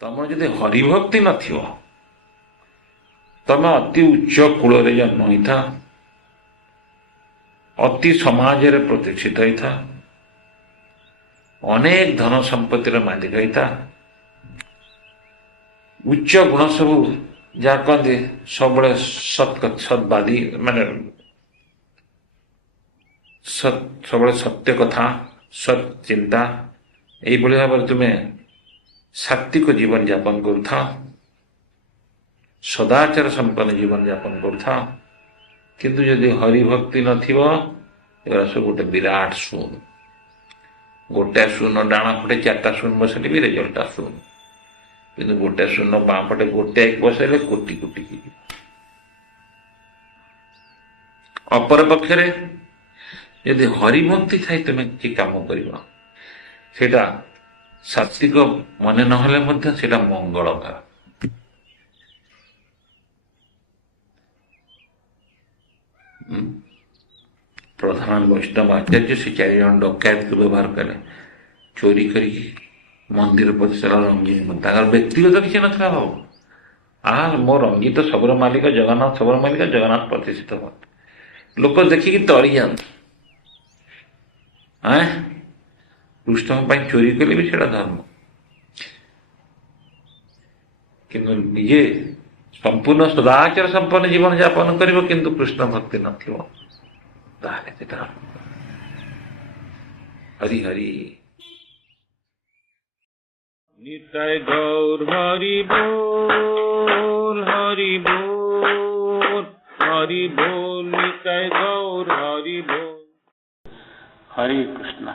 ତମର ଯଦି ହରିଭକ୍ତି ନଥିବ ତମେ ଅତି ଉଚ୍ଚ କୂଳରେ ଜନ୍ମ ହେଇଥା, ଅତି ସମାଜରେ ପ୍ରତିଷ୍ଠିତ ହେଇଥା, ଅନେକ ଧନ ସମ୍ପତ୍ତିର ମାଲିକ ହେଇଥା, ଉଚ୍ଚ ଗୁଣ ସବୁ ଯାହା କହନ୍ତି ସବୁବେଳେ ସତ୍ବାଦୀ ମାନେ ସବୁବେଳେ ସତ୍ୟ କଥା, ସତ୍ ଚିନ୍ତା, এইଭଳି ଭାବରେ ତୁମେ ସାତ୍ତ୍ୱିକ ଜୀବନ ଯାପନ କରୁଥାଅ, ସଦାଚାର ସମ୍ପନ୍ନ ଜୀବନ ଯାପନ କରୁଥାଅ। କିନ୍ତୁ ଯଦି ହରିଭକ୍ତି ନଥିବ ଏଗୁଡ଼ା ସବୁ ଗୋଟେ ବିରାଟ ଶୂନ। ଗୋଟେ ଶୂନ ଡାଣ ପଟେ ଚାରିଟା ଶୂନ ବସାଇଲେ ବି ରେଜଲ୍ଟଟା ଶୂନ, କିନ୍ତୁ ଗୋଟେ ଶୂନ ବାଁ ପଟେ ଗୋଟେ ଏକ ବସାଇଲେ କୋଟି କୋଟି ହେଇଯିବ। ଅପର ପକ୍ଷରେ ଯଦି ହରିଭକ୍ତି ଥାଇ ତୁମେ କିଛି କାମ କରିବ, ସେଇଟା ସାତ୍ତ୍ୱିକ ମନେ ନହେଲେ ମଧ୍ୟ ସେଇଟା ମଙ୍ଗଳକାର। ପ୍ରଧାନ ବୈଷ୍ଣବ ଆଚାର୍ଯ୍ୟ ସେ 4 ଜଣ ଡକାୟତକୁ ବ୍ୟବହାର କଲେ, ଚୋରି କରିକି ମନ୍ଦିର ପ୍ରତିଷ୍ଠା ରଙ୍ଗୀନ। ତାଙ୍କର ବ୍ୟକ୍ତିଗତ କିଛି ନଥିଲା ଭାବ, ମୋ ରଙ୍ଗୀ ତ ସବୁର ମାଲିକ ଜଗନ୍ନାଥ, ସବୁର ମାଲିକ ଜଗନ୍ନାଥ ପ୍ରତିଷ୍ଠିତ ହୁଅନ୍ତି। ଲୋକ ଦେଖିକି ତଳି ଯାଆନ୍ତି, କୃଷ୍ଣଙ୍କ ପାଇଁ ଚୋରି କଲେ ବି ସେଇଟା ଧର୍ମ। କିନ୍ତୁ ନିଜେ ସମ୍ପୂର୍ଣ୍ଣ ସଦାଚାର ସମ୍ପନ୍ନ ଜୀବନ ଯାପନ କରିବ କିନ୍ତୁ କୃଷ୍ଣ ଭକ୍ତି ନଥିବ, ତାହେଲେ ସେଟା ହରି ହରି। নিতাই গৌর হরি বল, হরি বল, হরি বল, নিতাই গৌর হরি বল। হরে কৃষ্ণ।